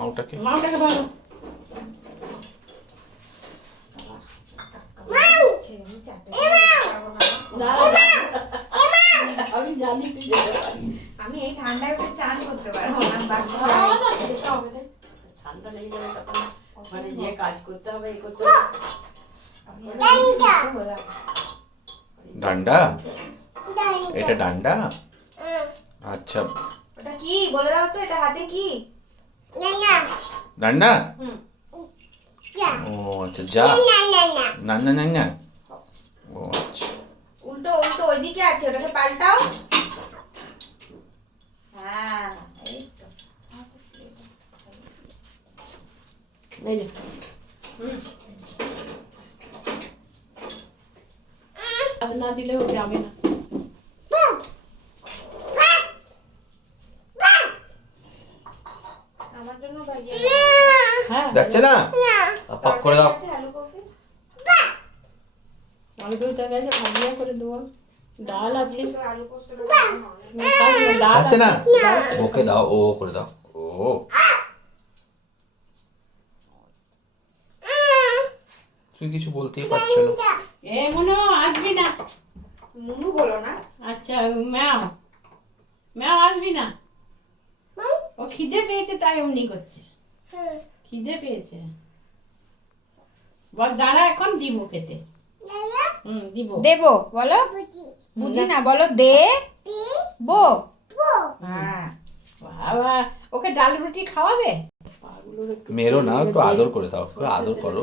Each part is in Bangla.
মাউটাকে ভালো আমি জানি তুই যেতে পারি। আমি এই ঠান্ডায় উঠে চান করতে পারবো না, বাকি ঠান্ডা লেগে যাবে তখন মানে যে কাজ করতে হবে এই করতে ডান্ডা, এটা ডান্ডা। আচ্ছা, ওটা কি বলে দাও তো, এটা হাতে কি? ডান্ডা। হুম ও আচ্ছা, যা না না না না। ও আচ্ছা, উল্টো উল্টো ওইদিকে আছে, ওটাকে পাল্টাও। হ্যাঁ এই তো। এই যে হুম আর না দিলেও যাবে না। আমার জন্য ভাইয়া হ্যাঁ যাচ্ছে না, পাক করে দাও। আলু কফি আলু দুটো গেছে ভাজিয়া করে দেবো, ডাল আছে আলু পোস্ত ডাল যাচ্ছে না, আছে। ওকে দাও, ও করে দাও। ও তুই কিছু বলতেই পারছো না। এ মনে আসবি না। মুনু বলো না। আচ্ছা ম্যাও ম্যাও আসবি না, ও খিদে পেয়েছে তাই অমনি করছে, খিদে পেয়েছে। বল দাঁড়া এখন দিব খেতে। দিব দেবো বলো, বুঝি না, বলো দে বো। হ্যাঁ বাবা, ওকে ডাল রুটি খাওয়াবে। মেরো না, একটু আদর করে দাও, একটু আদর করো,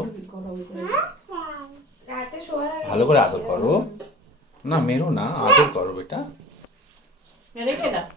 রাতে শোয়ার আগে ভালো করে আদর করো। না মেরো না, আদর করো বেটা। রেখে দাও।